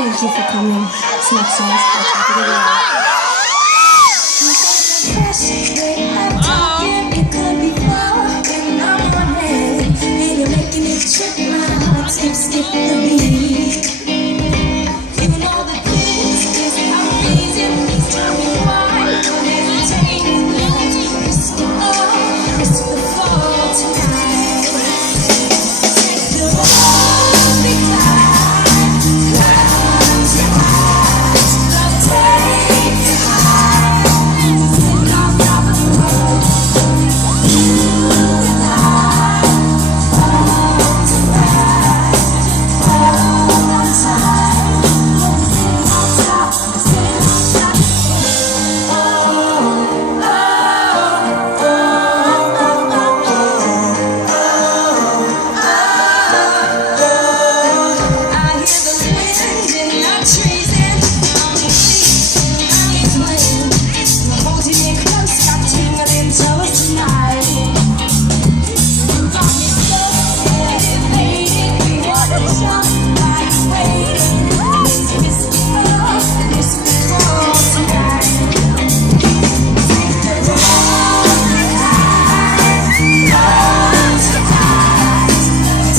Thank you for coming. This next song is called Top of the World. It could be 4 in the morning, and you're making it trip. My heart skip the beat. You know that this is amazing. Please tell me why you're hesitating. Risk it all, risk the fall tonight. Take the wall, big climb, close your eyes, love take you high. Sit on top of the world. You and I, hold tonight, hold on tight. Sit on top, sit on top. Oh, oh, oh, I hear the wind in the trees and I'm playing. I'm holding you close, got tingling toes tonight. You got me so elevated, we wanna jump like waiting. Risk it all tonight. Take the road tonight, love tonight,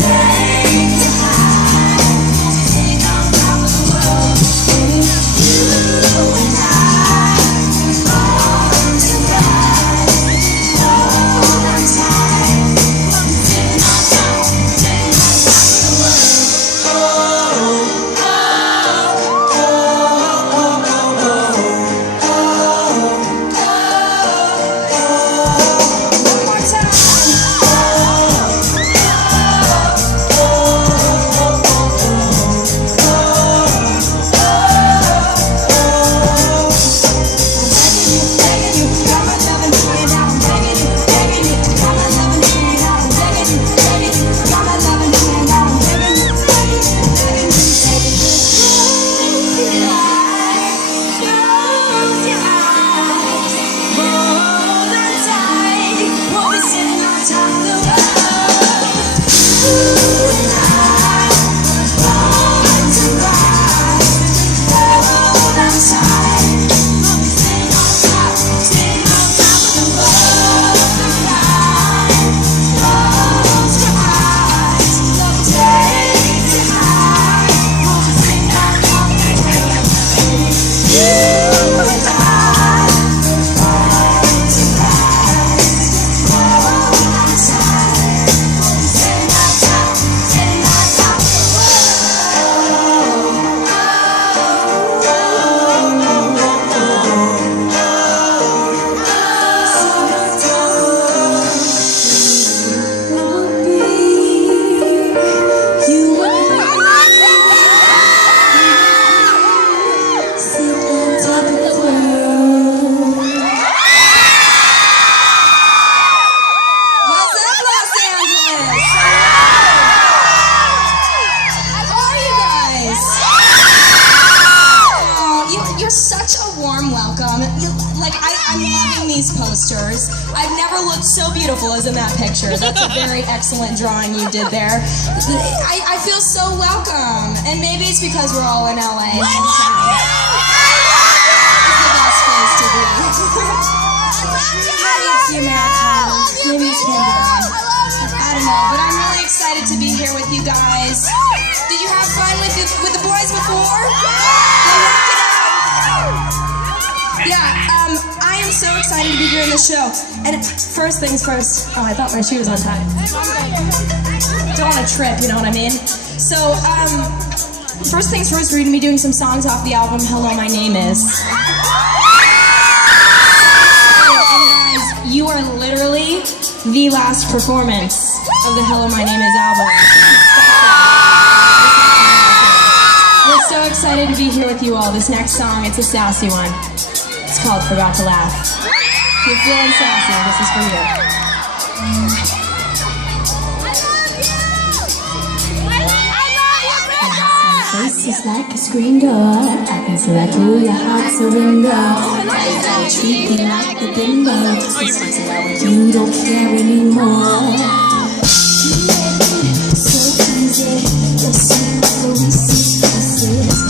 take you high. Sit on top of the world, you and I, hold tonight, hold on tight. Sit on top of the world. Oh, oh, one more time. Begging you, got my loving hanging out. Begging you, got my loving hanging out. Begging you, got my loving hanging out. Begging you, begging you. Close your eyes, hold on tight. We'll be sitting on top of the world. You and I, born to rise. Hold on tight. We'll be sitting on top of the world tonight. Close your eyes, love take you high. We'll be sitting on top of the world. You and I, born to rise. Hold on tight. We'll be sitting on top of the What's up, Los Angeles? How are you guys? Oh, you're such a warm welcome. I'm loving these posters. I've never looked so beautiful as in that picture. That's a very excellent drawing you did there. I feel so welcome. And maybe it's because we're all in LA. It's the best place to be. Maybe it's the Americana. Maybe it's Pandora. I don't know, but I'm really excited to be here with you guys. Did you have fun with the boys before? They rock it out. Yeah, I am so excited to be doing this show. And first things first. Oh, I thought my shoe was untied. Don't want to trip, you know what I mean? So, first things first, we're going to be doing some songs off the album Hello, My Name Is. And guys, you are literally the last performance of the Hello, My Name Is album. We're so excited to be here with you all. This next song, it's a sassy one. It's called Forgot to Laugh. If you're feeling sassy, this is for you. Face is like a screen door. I can see right through your heart's a window. I treat me like a bimbo. You don't care anymore. You make me so easy. Your secret, we see faces.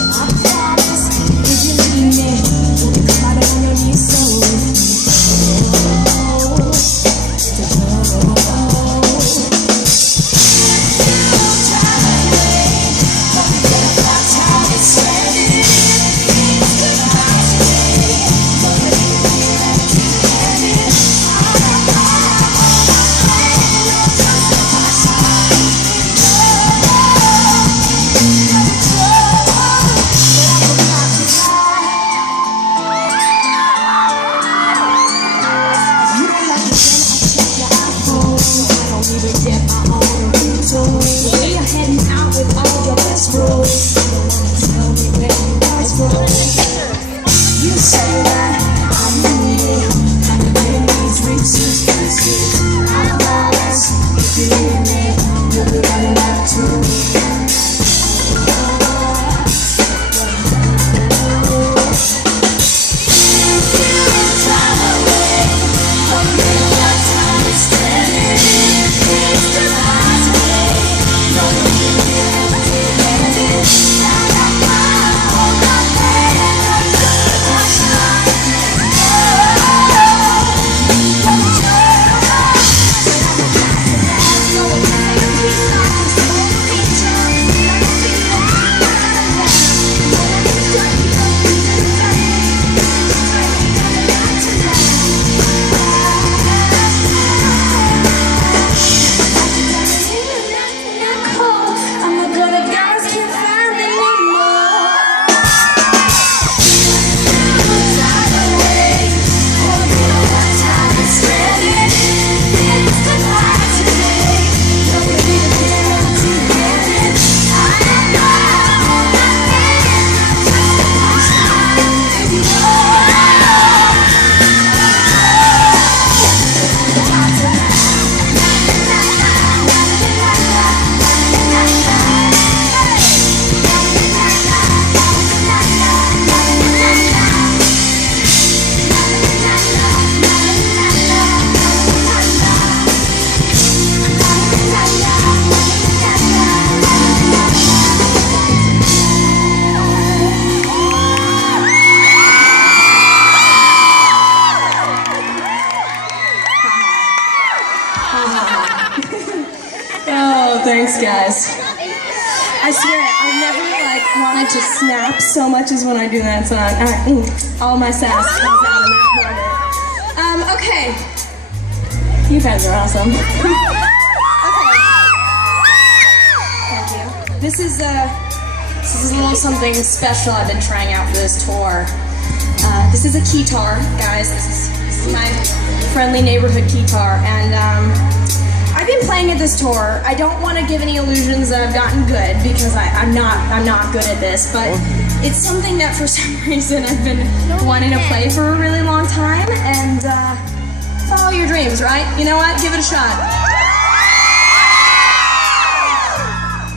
guys. I swear, I've never like wanted to snap so much as when I do that song. All my sass comes out in that moment. Okay. You guys are awesome. Okay. Thank you. This is a little something special I've been trying out for this tour. This is a keytar, guys. This is my friendly neighborhood keytar, and I've been playing at this tour. I don't want to give any illusions that I've gotten good, because I'm not good at this, but it's something that for some reason I've been wanting to play for a really long time, and follow your dreams, right? You know what? Give it a shot.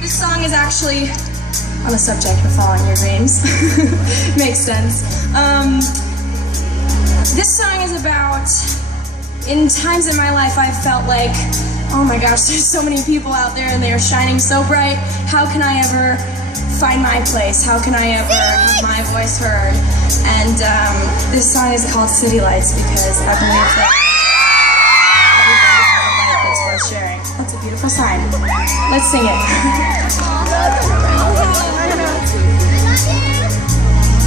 This song is actually on the subject of following your dreams. Makes sense. This song is about, in times in my life I've felt like, oh my gosh, there's so many people out there and they are shining so bright. How can I ever find my place? How can I ever have my voice heard? And this song is called City Lights because I believe that everybody has a light that's worth sharing. That's a beautiful sign. Let's sing it.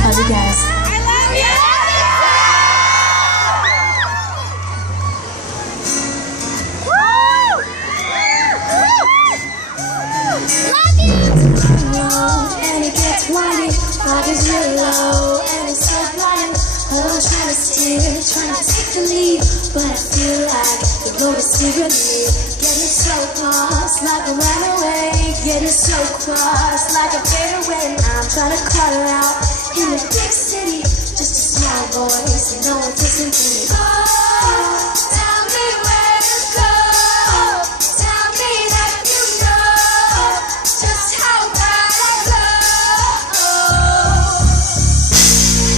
Love you guys. I love you! And it gets windy, fog is really low, and it's so blinding. Oh, I'm trying to steer, trying to take the lead, but I feel like the road is steering me. Getting so close, like a runaway. Getting so close, like a fade away. I'm trying to cut her out in the big city. Just a small voice, and no one listens to me. Oh, tell me where to go. Tell me that you know just how bad I go.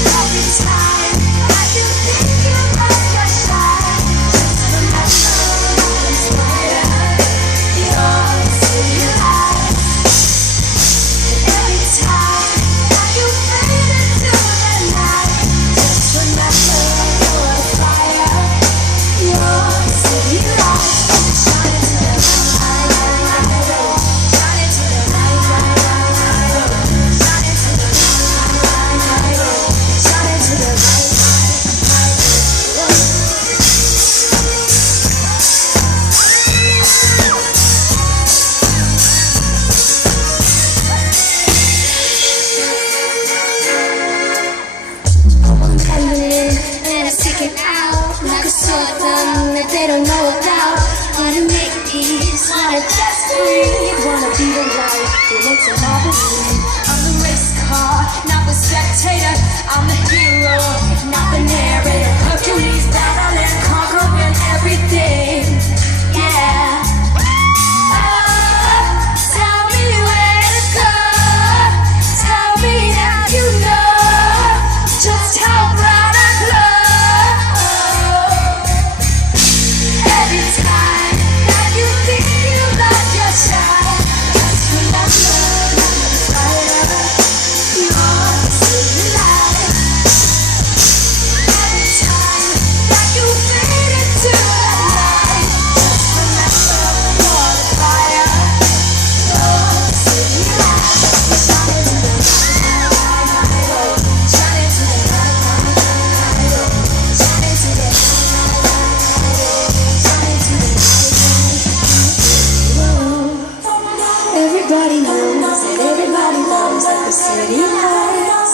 Every time that you think you lost your shine, just remember it's fire. Your city lights. Every time that you fade into the night, just remember you're fire. Your city lights. Shine into the light. Shine into the light. Shine into the light. Shine into the light. And it's sticking out like a sore thumb that they don't know about. Wanna make peace, wanna just breathe, wanna be the light that makes them all believe. I'm the race car, not the spectator. I'm the hero, not the narrator. Hercules battling, conquering everything. Yeah. Tell me where to go. Tell me that you know just how bright I glow. Every time that you think you lost your shine, just remember the fire. Your city light. Every time that you fade into the night, just remember you're the fire. Your city light. Shine into the light. Shine into the light. Shine into the light. Shine into the light. Everybody knows that everybody knows that the city lights.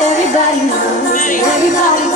Everybody knows that everybody